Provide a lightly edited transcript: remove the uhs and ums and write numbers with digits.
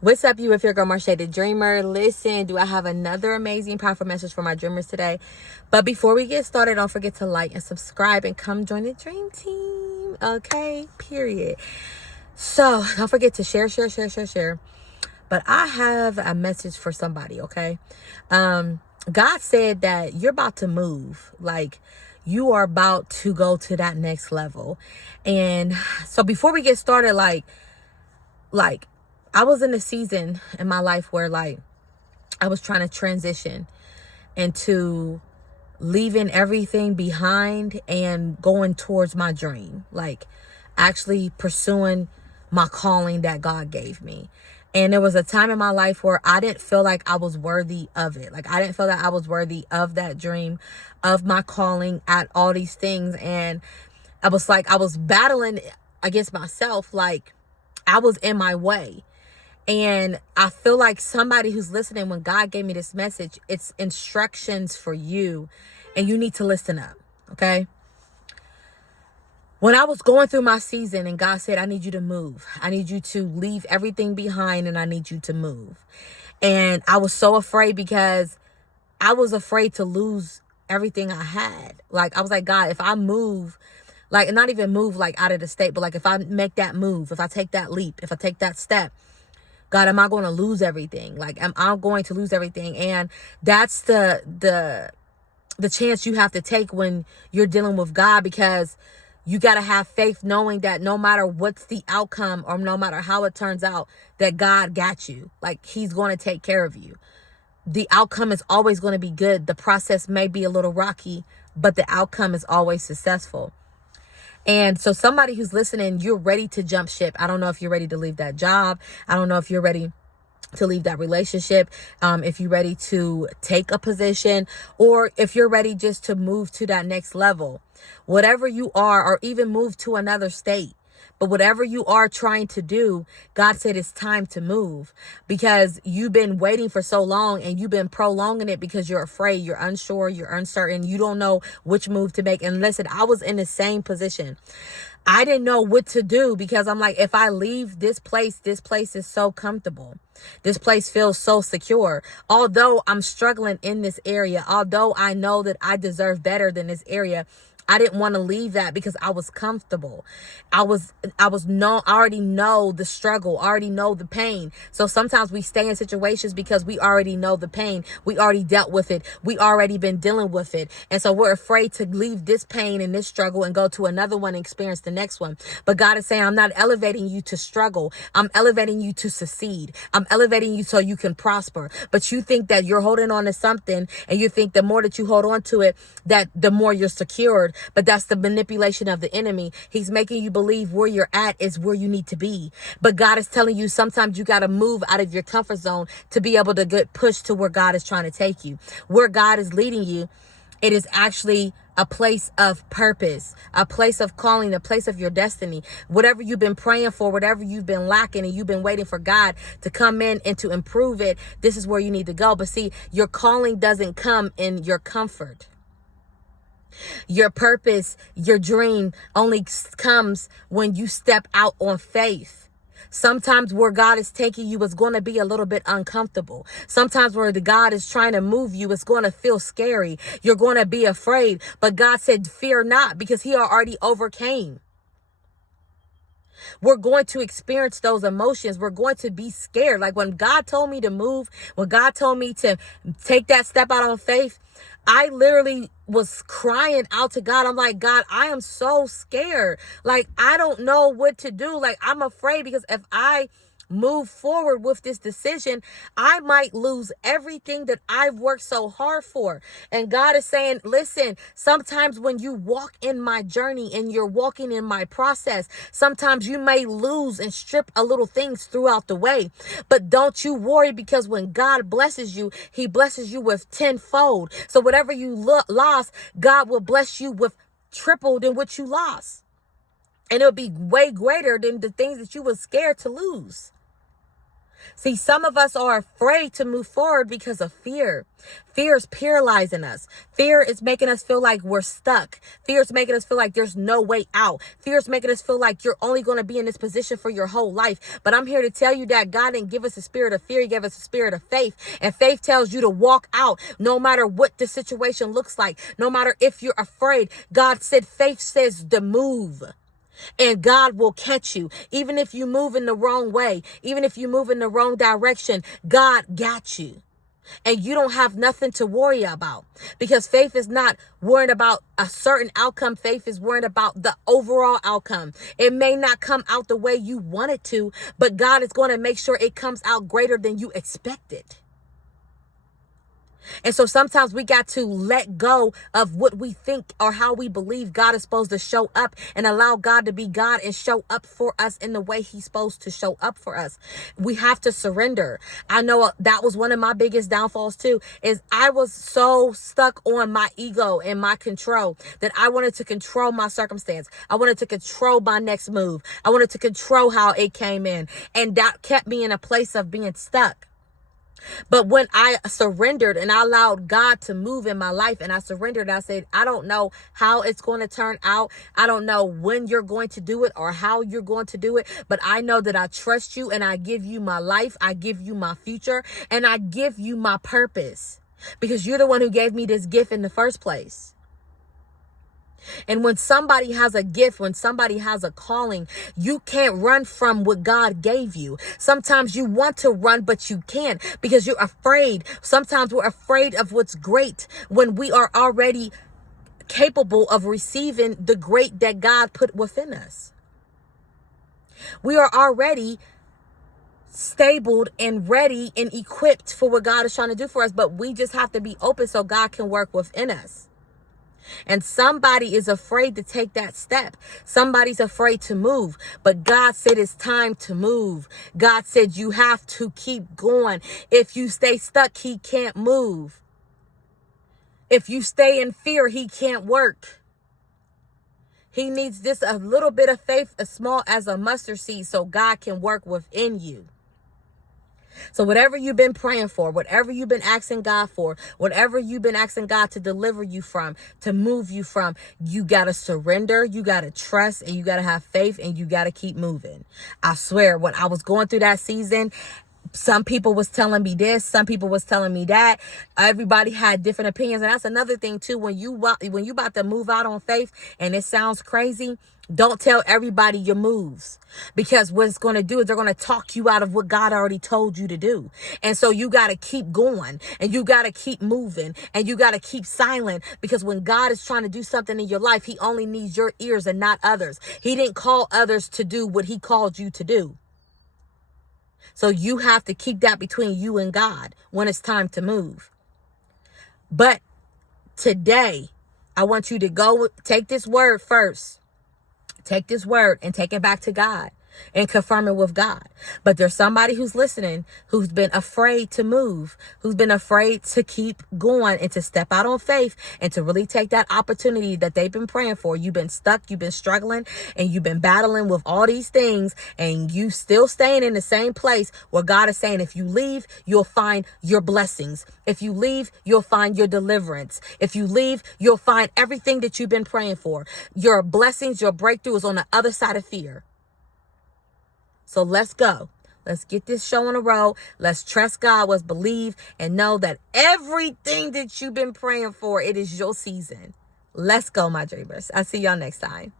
What's up, you? If your girl Marsha the Dreamer. Listen, do I have another amazing, powerful message for my dreamers today? But before we get started, don't forget to like and subscribe and come join the dream team. Okay, period. So don't forget to share. But I have a message for somebody. Okay, God said that you're about to move. Like, you are about to go to that next level. And so before we get started, like I was in a season in my life where I was trying to transition into leaving everything behind and going towards my dream, like actually pursuing my calling that God gave me. And there was a time in my life where I didn't feel like I was worthy of it. Like, I didn't feel that I was worthy of that dream, of my calling, at all these things. And I was battling against myself. Like, I was in my way. And I feel like somebody who's listening, when God gave me this message, it's instructions for you, and you need to listen up, okay? When I was going through my season and God said, I need you to move. I need you to leave everything behind and I need you to move. And I was so afraid because I was afraid to lose everything I had. Like, I was like, God, if I move, like, not even move like out of the state, but like if I make that move, if I take that leap, if I take that step, God, am I going to lose everything? Like, am I going to lose everything? And that's the chance you have to take when you're dealing with God, because you got to have faith, knowing that no matter what's the outcome or no matter how it turns out, that God got you. Like, he's going to take care of you. The outcome is always going to be good. The process may be a little rocky, but the outcome is always successful. And so somebody who's listening, you're ready to jump ship. I don't know if you're ready to leave that job. I don't know if you're ready to leave that relationship. If you're ready to take a position, or if you're ready just to move to that next level, whatever you are, or even move to another state. But whatever you are trying to do, God said it's time to move, because you've been waiting for so long and you've been prolonging it because you're afraid, you're unsure, you're uncertain, you don't know which move to make. And listen, I was in the same position. I didn't know what to do, because I'm like, if I leave this place is so comfortable. This place feels so secure. Although I'm struggling in this area, although I know that I deserve better than this area, I didn't want to leave that because I was comfortable. I already know the struggle, already know the pain. So sometimes we stay in situations because we already know the pain. We already dealt with it. We already been dealing with it. And so we're afraid to leave this pain and this struggle and go to another one and experience the next one. But God is saying, I'm not elevating you to struggle. I'm elevating you to succeed. I'm elevating you so you can prosper. But you think that you're holding on to something, and you think the more that you hold on to it, that the more you're secured. But that's the manipulation of the enemy. He's making you believe where you're at is where you need to be. But God is telling you sometimes you got to move out of your comfort zone to be able to get pushed to where God is trying to take you. Where God is leading you, it is actually a place of purpose, a place of calling, a place of your destiny. Whatever you've been praying for, whatever you've been lacking, and you've been waiting for God to come in and to improve it, this is where you need to go. But see, your calling doesn't come in your comfort. Your purpose, your dream only comes when you step out on faith. Sometimes where God is taking you is going to be a little bit uncomfortable. Sometimes where the God is trying to move you, it's going to feel scary. You're going to be afraid. But God said, fear not, because he already overcame. We're going to experience those emotions. We're going to be scared. Like, when God told me to move, when God told me to take that step out on faith, I literally was crying out to God. I'm like, God, I am so scared. Like, I don't know what to do. Like, I'm afraid, because if I move forward with this decision, I might lose everything that I've worked so hard for. And God is saying, listen, sometimes when you walk in my journey and you're walking in my process, sometimes you may lose and strip a little things throughout the way. But don't you worry, because when God blesses you, he blesses you with tenfold. So whatever you lost, God will bless you with triple than what you lost. And it'll be way greater than the things that you were scared to lose. See, some of us are afraid to move forward because of fear. Fear is paralyzing us. Fear is making us feel like we're stuck. Fear is making us feel like there's no way out. Fear is making us feel like you're only going to be in this position for your whole life. But I'm here to tell you that God didn't give us a spirit of fear. He gave us a spirit of faith. And faith tells you to walk out no matter what the situation looks like. No matter if you're afraid. God said faith says to move. And God will catch you. Even if you move in the wrong way, even if you move in the wrong direction, God got you. And you don't have nothing to worry about, because faith is not worried about a certain outcome. Faith is worried about the overall outcome. It may not come out the way you want it to, but God is going to make sure it comes out greater than you expected. And so sometimes we got to let go of what we think or how we believe God is supposed to show up, and allow God to be God and show up for us in the way he's supposed to show up for us. We have to surrender. I know that was one of my biggest downfalls too, is I was so stuck on my ego and my control that I wanted to control my circumstance. I wanted to control my next move. I wanted to control how it came in. And that kept me in a place of being stuck. But when I surrendered and I allowed God to move in my life, and I surrendered, I said, I don't know how it's going to turn out. I don't know when you're going to do it or how you're going to do it. But I know that I trust you, and I give you my life. I give you my future, and I give you my purpose, because you're the one who gave me this gift in the first place. And when somebody has a gift, when somebody has a calling, you can't run from what God gave you. Sometimes you want to run, but you can't, because you're afraid. Sometimes we're afraid of what's great when we are already capable of receiving the great that God put within us. We are already stabled and ready and equipped for what God is trying to do for us, but we just have to be open so God can work within us. And somebody is afraid to take that step. Somebody's afraid to move. But God said it's time to move. God said you have to keep going. If you stay stuck, he can't move. If you stay in fear, he can't work. He needs just a little bit of faith, as small as a mustard seed, so God can work within you. So whatever you've been praying for, whatever you've been asking God for, whatever you've been asking God to deliver you from, to move you from, you got to surrender, you got to trust, and you got to have faith, and you got to keep moving. I swear, when I was going through that season, some people was telling me this, some people was telling me that. Everybody had different opinions. And that's another thing too. When you about to move out on faith and it sounds crazy, don't tell everybody your moves, because what it's going to do is they're going to talk you out of what God already told you to do. And so you got to keep going, and you got to keep moving, and you got to keep silent, because when God is trying to do something in your life, he only needs your ears and not others. He didn't call others to do what he called you to do. So you have to keep that between you and God when it's time to move. But today, I want you to take this word first. Take this word and take it back to God and confirm it with God. But there's somebody who's listening who's been afraid to move, who's been afraid to keep going and to step out on faith and to really take that opportunity that they've been praying for. You've been stuck, you've been struggling, and you've been battling with all these things, and you still staying in the same place where God is saying, if you leave, you'll find your blessings. If you leave, you'll find your deliverance. If you leave, you'll find everything that you've been praying for. Your blessings, your breakthrough is on the other side of fear. So let's go. Let's get this show on the road. Let's trust God. Let's believe and know that everything that you've been praying for, it is your season. Let's go, my dreamers. I'll see y'all next time.